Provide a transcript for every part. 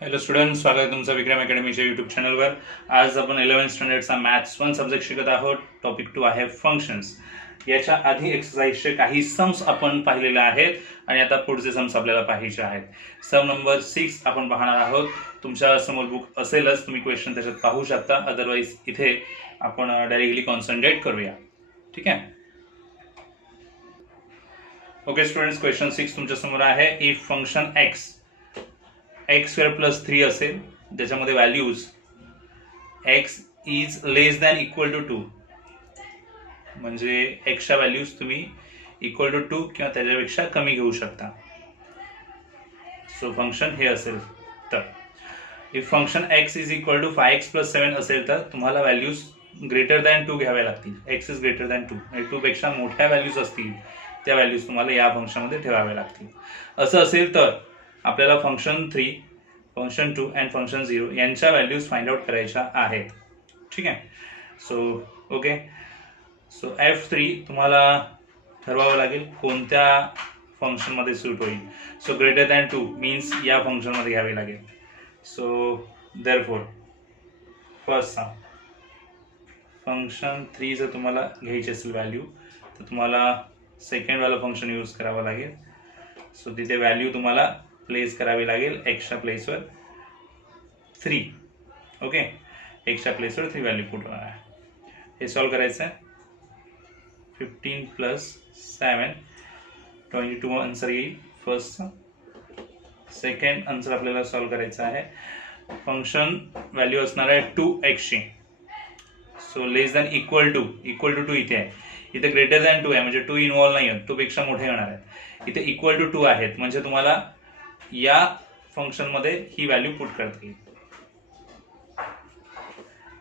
Hello student, स्वागत आहे तुमचं विक्रम अकॅडमीच्या यूट्यूब चॅनलवर. आज आपण 11th स्टँडर्डचा मॅथ्स 1 सब्जेक्ट शिकत आहोत. टॉपिक 2 आहे फंक्शन्स. याच्या आधी एक्सरसाइजचे काही सम्स आपण पाहिलेले आहेत आणि आता पुढचे सम्स आपल्याला पाहायचे आहेत. सम नंबर 6 आपण पाहणार आहोत. तुमच्या समोर बुक असेलच, तुम्ही क्वेश्चन त्याच्यात पाहू शकता. अदरवाईज इथे आपण डायरेक्टली कॉन्सन्ट्रेट करूया. ठीक आहे. ओके स्टुडंट्स, क्वेश्चन 6 तुमच्या समोर आहे. If function X square plus 3 असेल, ज्याच्यामध्ये values X is less than equal to 2, म्हणजे एक्सच्या व्हॅल्यूज तुम्ही इक्वल टू 2 किंवा त्याच्यापेक्षा कमी घेऊ शकता. सो फंक्शन हे असेल तर if function X is equal to 5x plus 7 असेल तर तुम्हाला व्हॅल्यूज ग्रेटर दॅन 2 घ्याव्या लागतील. एक्स इज ग्रेटर दॅन 2, म्हणजे 2 पेक्षा मोठ्या व्हॅल्यूज असतील त्या व्हॅल्यूज तुम्हाला या फंक्शनमध्ये ठेवाव्या लागतील. असं असेल तर आपल्याला फंक्शन 3, फंक्शन 2 अँड फंक्शन 0 यांच्या व्हॅल्यूज फाइंड आउट करायच्या आहेत. ठीक आहे. सो ओके, सो F3 तुम्हाला ठरवावं लागेल कोणत्या फंक्शनमध्ये सूट होईल. सो ग्रेटर दॅन 2 मीन्स या फंक्शनमध्ये घ्यावी लागेल. सो देअरफॉर फर्स्ट सम फंक्शन 3 जर तुम्हाला घ्यायची असेल व्हॅल्यू तर तुम्हाला सेकंड वाला फंक्शन यूज करावं लागेल. सो तिथे व्हॅल्यू तुम्हाला प्लेस करावी लागेल एक्सच्या प्लेसवर 3. ओके, एक्सच्या प्लेसवर 3 व्हॅल्यू पुट होणार आहे. हे सॉल्व करायचं आहे. 15 प्लस 7 22 आन्सर येईल फर्स्टचा. सेकंड आन्सर आपल्याला सॉल्व करायचं आहे. फंक्शन व्हॅल्यू असणार आहे 2x. So less than equal to 2 इथे आहे. इथे ग्रेटर दॅन 2 आहे, म्हणजे 2 इन्व्हॉल्व नाही आहेत, 2 पेक्षा मोठे येणार आहेत. इथे इक्वल टू 2 आहेत, म्हणजे तुम्हाला या फंक्शनमध्ये ही व्हॅल्यू पुट करता येईल.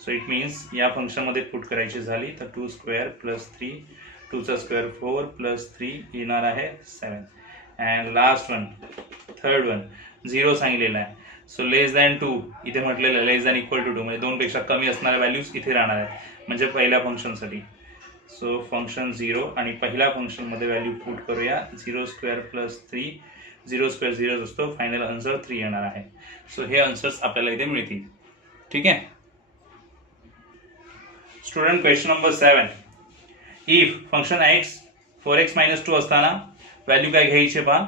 सो इट मीन्स या फंक्शनमध्ये पुट करायची झाली तर 2 स्क्वेअर प्लस 3, 2चा स्क्वेअर 4 प्लस 3 येणार आहे 7. And last one, third one 0 सांगितलेला आहे. सो लेस दॅन 2 इथे म्हटलेलं आहे, लेस दॅन इक्वल टू 2 म्हणजे 2 पेक्षा कमी असणाऱ्या व्हॅल्यूज इथे राहणार आहेत, म्हणजे पहिल्या फंक्शनसाठी. सो फंक्शन 0 आणि पहिल्या फंक्शनमध्ये व्हॅल्यू पुट करूया. 0 स्क्वेअर प्लस 3, 0 स्क्वेअर 0 असतो, फायनल आन्सर 3 येणार आहे. सो हे आन्सर्स आपल्याला इथे मिळतील. ठीक आहे student. Question number 7, if function X 4x minus 2 असताना व्हॅल्यू काय घ्यायची पहा.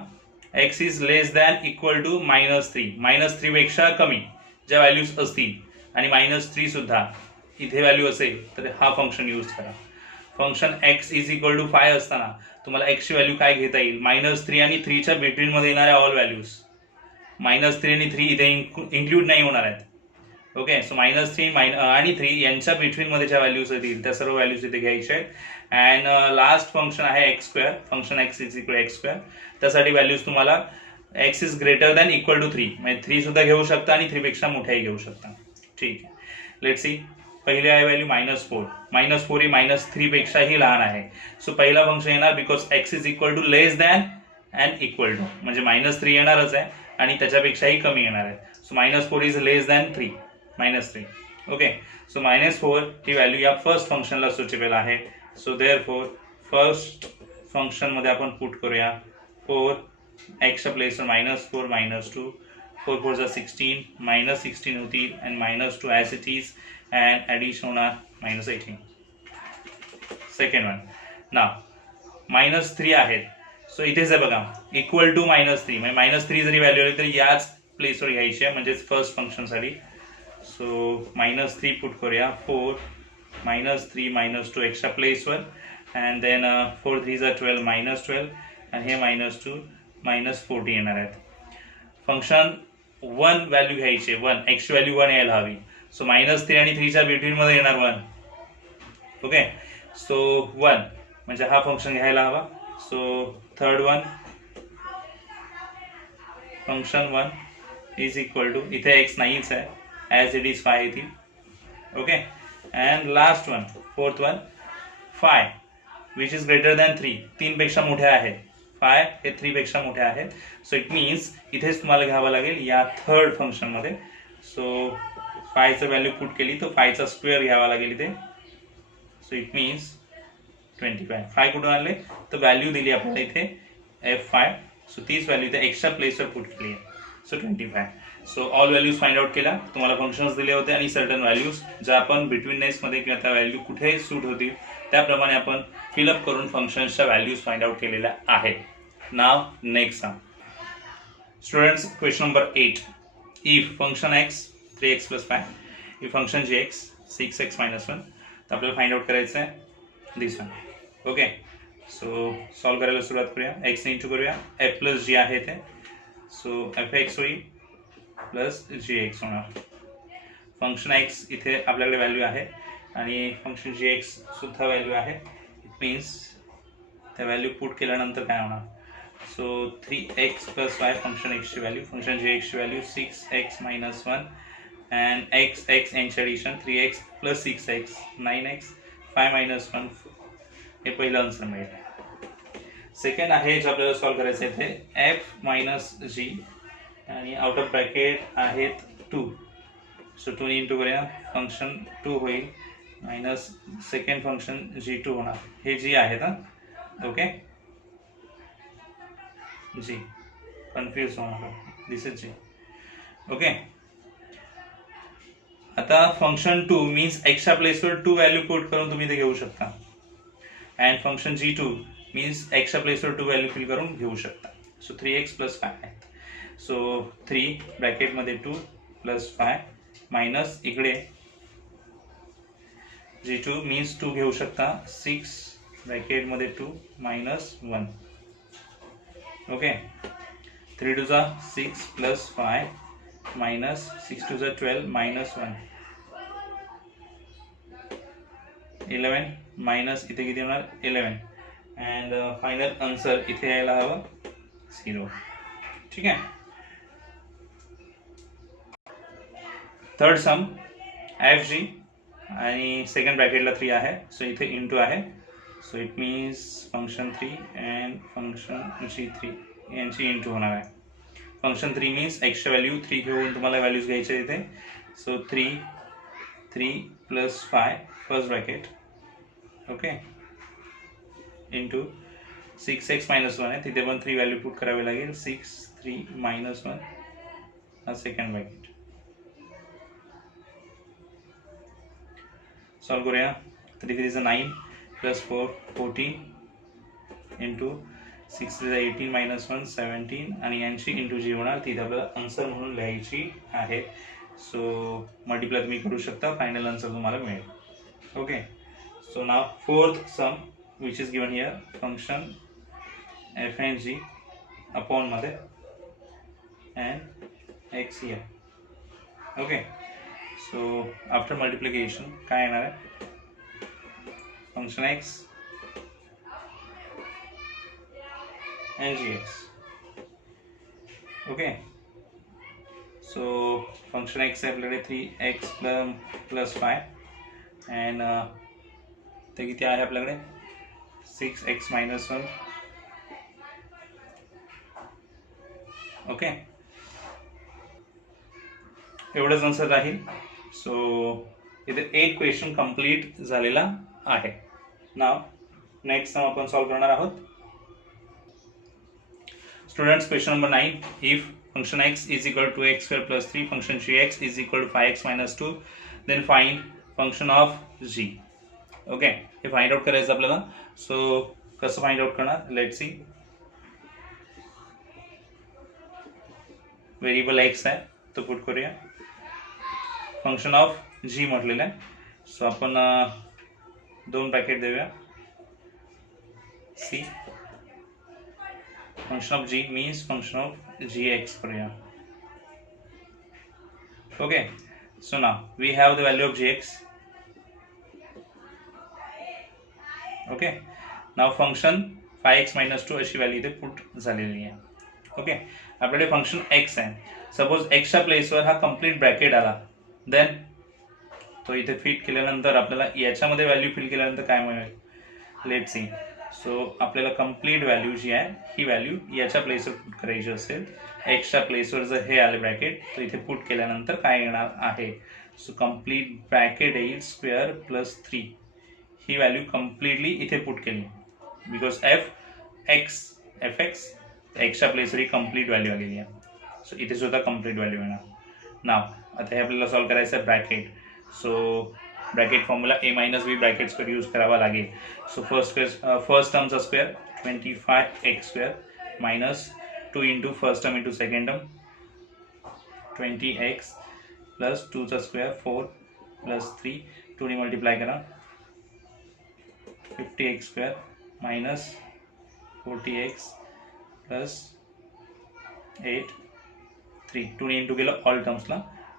X is less than equal to -3, -3 पेक्षा कमी ज्या व्हॅल्यूज असतील आणि -3 सुद्धा इथे व्हॅल्यू असेल तर हा फंक्शन यूज करा. Function X is equal to 5 असताना तुम्हाला एक्सची व्हॅल्यू काय घेता येईल. -3 आणि 3च्या बिटवीनमध्ये येणाऱ्या ऑल व्हॅल्यूज. -3 आणि 3 इथे इन्क्लूड नाही होणार आहेत. ओके, सो -3 आणि 3 यांच्या बिटवीनमध्ये ज्या व्हॅल्यूज येतील त्या सर्व व्हॅल्यूज इथे घ्यायच्या आहेत. अँड लास्ट फंक्शन आहे X square. Function X is equal X square. त्यासाठी व्हॅल्यूज तुम्हाला X is greater than equal to 3, म्हणजे 3 सुद्धा घेऊ शकता आणि 3 पेक्षा मोठ्याही घेऊ शकता. ठीक आहे, लेट्स सी. पहिले आहे व्हॅल्यू -4. -4 ही -3 पेक्षाही लहान आहे. सो पहिला फंक्शन येणार because X is equal to less than and equal to, म्हणजे -3 येणारच आहे आणि त्याच्यापेक्षाही कमी येणार आहे. So -4 is less than 3, -3. Okay, so -4 ही व्हॅल्यू या फर्स्ट फंक्शनला सुटेबल आहे. सो देअरफॉर फर्स्ट फंक्शनमध्ये आपण पुट करूया 4, एक्सच्या प्लेसवर -4 -2, 4 4 जा 16, -16 होतील and -2 as it is and addition होणार -18. सेकंड वन ना -3 आहेत. सो इथेच आहे बघा, इक्वल टू -3, म्हणजे -3 जरी व्हॅल्यू आली तरी याच प्लेसवर घ्यायची आहे, म्हणजेच फर्स्ट फंक्शनसाठी. सो -3 पुट करूया. 4 -3 -2 एक्सच्या प्लेसवर अँड देन 4 3 जा 12 -12 आणि हे -2 -40 येणार आहेत. फंक्शन 1 व्हॅल्यू घ्यायची, 1 एक्स व्हॅल्यू 1 यायला हवी. सो -3 आणि 3च्या बिटवीनमध्ये येणार 1. ओके, सो 1 म्हणजे हा फंक्शन घ्यायला हवा. So third one function 1 is equal to, इथे एक्स नाहीच आहे, ॲज इट इज 5 येतील. Okay, and last one fourth one 5 which is greater than 3, 3 पेक्षा मोठे आहेत. 5 हे 3 पेक्षा मोठे आहेत. सो इट मीन्स इथेच तुम्हाला घ्यावं लागेल या थर्ड फंक्शनमध्ये. सो 5चं व्हॅल्यू पुट केली तर 5चा स्क्वेअर घ्यावा लागेल इथे. So it means 25. 5 कुठून आणले तर व्हॅल्यू दिली आपल्याला इथे F5. सो तीच व्हॅल्यू इथे एक्सच्या प्लेसवर पुट केली आहे. So 25. So all values find out केल्या, तुम्हाला फंक्शन्स दिले होते आणि सर्टन व्हॅल्यूज ज्या आपण बिटवीननेसमध्ये किंवा त्या व्हॅल्यू कुठे सूट होतील त्याप्रमाणे आपण फिलअप करून फंक्शन्सच्या व्हॅल्यूज फाइंड आउट केलेल्या आहेत. नाव next sum. Students, question number 8. If function x 3x plus 5, if function gx 6x minus 1, तर आपल्याला फाइंड आउट करायचं आहे दिस वन. ओके, सो सॉल्व करायला सुरुवात करूया. x ने इंटू करूया, f प्लस जी आहे ते, सो fx होईल प्लस gx होणार. फंक्शन x इथे आपल्याकडे व्हॅल्यू आहे आणि फंक्शन gx सुद्धा व्हॅल्यू आहे. इट मीन्स त्या व्हॅल्यू पुट केल्यानंतर काय होणार. So 3x plus 5 function x ची व्हॅल्यू, फंक्शन gx ची value 6x minus 1 and x यांची addition 3x plus 6x 9x 5 minus 1. हे पहिलं आन्सर मिळेल. सेकंड आहे जे आपल्याला सॉल्व करायचं आहे ते f मायनस g आणि आउट ऑफ ब्रॅकेट आहेत 2. सो 2 इंटू करूया, फंक्शन 2 होईल मायनस सेकंड फंक्शन g2 होणार. हे g आहेत हा. ओके, जी कन्फ्यूज होणार, दिस इज जी. ओके, आता फंक्शन 2 मीन्स एक्सच्या प्लेसवर 2 व्हॅल्यू पुट करून तुम्ही ते घेऊ शकता अँड फंक्शन g2 मीन्स एक्सच्या प्लेसवर 2 व्हॅल्यू फिल करून घेऊ शकता. सो 3x plus 5 आहेत. सो 3 ब्रॅकेटमध्ये 2 प्लस 5 मायनस इकडे g2 मीन्स 2 घेऊ शकता, 6 ब्रॅकेटमध्ये 2 मायनस 1. ओके, 3 टू जा 6 प्लस 5 मायनस 6 टू जा 12 मायनस 1 11 मायनस इथे किती होणार 11 अँड फायनल आन्सर इथे यायला हवं 0. ठीक आहे. थर्ड सम fg आणि सेकंड ब्रॅकेटला 3 आहे, सो इथे इंटू आहे. So it means function 3 and function g3 यांची इंटू होणार आहे. फंक्शन 3 मीन्स एक्सच्या व्हॅल्यू 3 घेऊन तुम्हाला व्हॅल्यूज घ्यायचे इथे. So 3 plus 5 first bracket, okay, into 6x minus 1 आहे, तिथे पण 3 व्हॅल्यू पुट करावे लागेल. 6 3 मायनस 1 हा सेकंड ब्रॅकेट. सॉल्व करूया. 3 3 9 प्लस 4 14 इंटू 6 3 18 मायनस 1 17 आणि यांची इंटू जी होणार ती आपल्याला आन्सर म्हणून लिहायची आहे. सो मल्टिप्लाय तुम्ही करू शकता, फायनल आन्सर तुम्हाला मिळेल. Okay, so now fourth some which is given here, function f and g upon मध्ये and x here. Okay, so after multiplication काय येणार आहे, function x and gx. Okay, so function x आहे आपल्याकडे 3x plus 5 and ते किती आहे आपल्याकडे 6x मायनस 1. ओके, एवढंच आन्सर राहील. सो इथे 8 क्वेश्चन कंप्लीट झालेला आहे. नाव नेक्स्ट सम आपण सॉल्व करणार आहोत. Students, question number 9. If function x is equal to x square plus 3, function gx is equal to 5x minus 2, then find function of g. Okay, हे find out करायचं आपल्याला. So कसं find out करणार, let see. Variable x आहे तो put करूया. Function of g म्हटलेलं आहे, सो आपण 2 ब्रॅकेट देऊया. See function of g means function of gx करूया. Okay, so now we have the value of gx. Okay, now function 5x minus 2 अशी value इथे पुट झालेली आहे. ओके, आपल्याकडे फंक्शन x आहे. सपोज एक्सच्या प्लेसवर हा कंप्लीट ब्रॅकेट आला, देन तो इथे फिट केल्यानंतर आपल्याला याच्यामध्ये व्हॅल्यू फिल केल्यानंतर काय मिळेल, लेट सी. सो आपल्याला कंप्लीट व्हॅल्यू जी आहे ही व्हॅल्यू याच्या प्लेसवर पुट करायची असेल. एक्सच्या प्लेसवर जर हे आले ब्रॅकेट तर इथे पुट केल्यानंतर काय येणार आहे, सो कंप्लीट ब्रॅकेट येईल स्क्वेअर प्लस 3. ही व्हॅल्यू कम्प्लिटली इथे पुट केली बिकॉज एफ एक्स एक्सच्या प्लेसवर ही कंप्लीट व्हॅल्यू आलेली आहे. सो इथे सुद्धा कम्प्लीट व्हॅल्यू येणार. नाव आता हे आपल्याला सॉल्व करायचं आहे bracket. So bracket formula a minus B bracket square use करावा लागेल. सो फर्स्ट टर्मचा square 25x² minus 2 into first term into second term 20x plus 2चा स्क्वेअर 4 प्लस 3 2 ने मल्टिप्लाय करा 50x² मायनस 40x प्लस 8 3 2 ने into केलं all टर्म्सला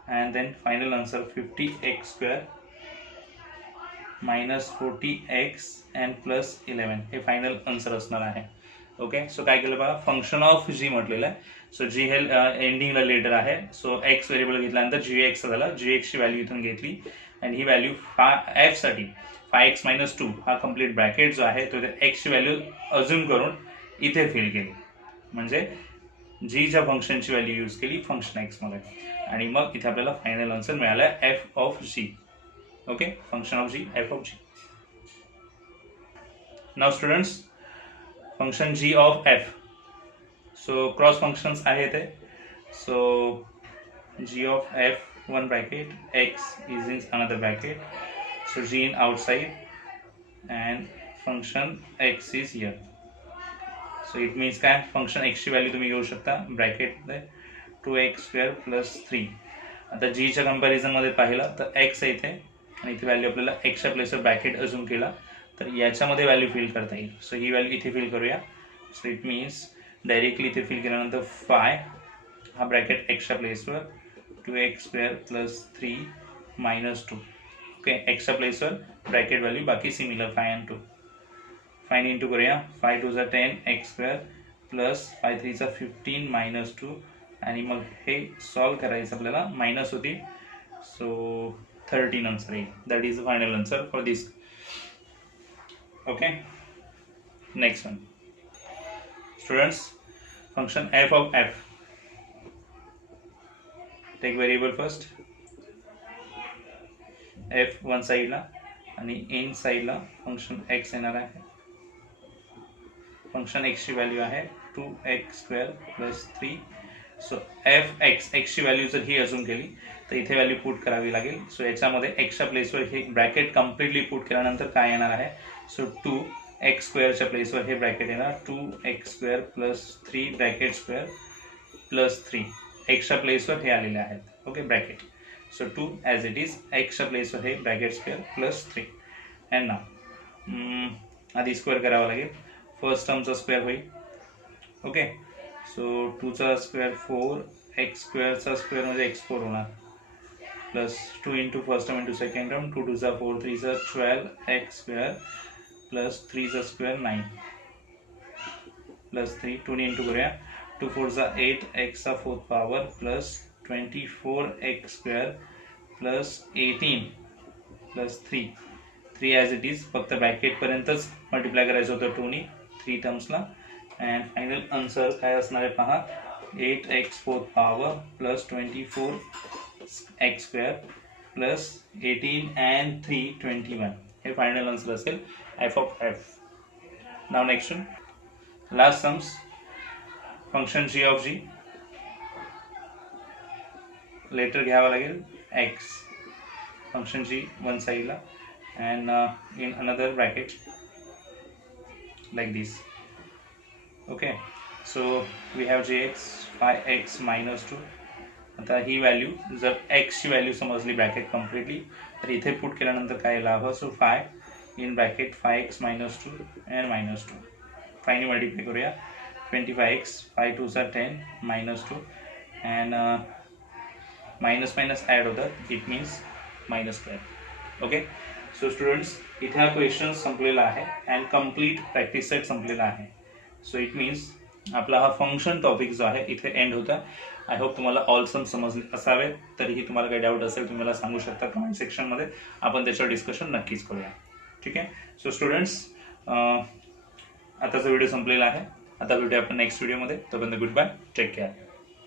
and then final answer 50x² minus 40x and plus 11 हे final answer असणार आहे. Okay. So काय केलं बघा फंक्शन ऑफ जी म्हटलेलं आहे. सो जी हे एंडिंगला लेटर आहे. सो एक्स व्हेरिएबल घेतल्यानंतर जी एक्स झाला जी एक्सची व्हॅल्यू इथून घेतली आणि ही व्हॅल्यू एफ साठी 5x-2 हा कम्प्लीट ब्रॅकेट जो आहे तो एक्सची व्हॅल्यू अज्युम करून इथे फिल केली म्हणजे जीच्या फंक्शनची व्हॅल्यू यूज केली फंक्शन एक्स मध्ये आणि मग इथे आपल्याला फायनल आन्सर मिळाला F of G. Okay. Function of G F of G. Now students function G of F. So cross functions आहे ते. So G of F one bracket X is in another bracket. So G in outside and function X is here. So it means काय function एक्सची value तुम्ही घेऊ शकता ब्रॅकेटमध्ये 2x² plus 3. आता जीच्या कंपॅरिझनमध्ये पाहिलं तर एक्स आहे इथे आणि इथे व्हॅल्यू आपल्याला एक्सच्या प्लेसवर ब्रॅकेट अजून केला तर याच्यामध्ये व्हॅल्यू फिल करता येईल. सो ही व्हॅल्यू इथे फिल करूया. सो इट मीन्स डायरेक्टली इथे फिल केल्यानंतर 5 हा ब्रॅकेट एक्सच्या प्लेसवर 2x² प्लस 3 मायनस 2. ओके. एक्सच्या प्लेसवर ब्रॅकेट व्हॅल्यू बाकी सिमिलर 5 आणि 2. 5 इंटू करूया 5 2 10 x² प्लस 5 3 15 मायनस 2 आणि मग हे सॉल्व करायचं आपल्याला मायनस होती. सो 13 आन्सर येईल. That is the final answer for this. Okay. Next one students function F of F. Take variable first F one साईडला आणि इन साईडला फंक्शन एक्स येणार आहे. फंक्शन एक्सची व्हॅल्यू आहे 2x² प्लस 3. सो एफ एक्सची value जर ही अजून केली तर इथे व्हॅल्यू पुट करावी लागेल. सो याच्यामध्ये एक्सच्या प्लेसवर हे ब्रॅकेट कम्प्लिटली पुट केल्यानंतर काय येणार आहे. सो 2x² प्लेसवर हे ब्रॅकेट येणार 2x² plus 3 bracket square plus 3 एक्सच्या प्लेसवर हे आलेले आहेत. Okay bracket. So 2 as it is एक्सच्या प्लेसवर हे bracket square plus 3 and now आधी स्क्वेअर करावा लागेल. फर्स्ट टर्मचा स्क्वेअर होईल. ओके. सो 2चा स्क्वेअर 4 x²चा स्क्वेअर म्हणजे x4 होणार plus 2 into first term into second term 2 2 4 3 12 x² plus 3चा स्क्वेअर 9 प्लस 3 2 ने इंटू करूया 2 4 8 x fourth power plus 24 x² plus 18 plus 3 as it is फक्त ब्रॅकेट पर्यंतच मल्टिप्लाय करायचं होतं 2 ने 3 टर्म्सला अँड फायनल आन्सर काय असणार आहे पहा 8x fourth power plus 24 x² plus 18 and 3 21 हे फायनल आन्सर असेल F of F. Now next one last sums function G of G. Letter घ्यावा लागेल एक्स फंक्शन जी वन साईडला and in another bracket like this. Okay, so we have jx 5x minus 2. आता ही value जर x ची value समजली bracket completely तर इथे put केल्यानंतर काय लाभ. So 5 in bracket 5x minus 2 and minus 2 5 ने मल्टिप्लाय करूया 25x 5 2 10 minus 2 and minus minus add होतात it means minus square. Okay. So students इथे हा क्वेश्चन संपलेला आहे अँड कम्प्लीट प्रॅक्टिस सेट संपलेला आहे. सो इट मीन्स आपला हा फंक्शन टॉपिक जो आहे इथे एंड होता. आय होप तुम्हाला ऑल सम समजले असावे. तरीही तुम्हाला काही डाऊट असेल तुम्ही मला सांगू शकता कमेंट सेक्शनमध्ये. आपण त्याच्यावर डिस्कशन नक्कीच करूया. ठीक आहे. सो स्टुडंट्स आताचा व्हिडिओ संपलेला आहे. आता भेटूया आपण नेक्स्ट व्हिडिओमध्ये. तोपर्यंत गुड बाय. Take care.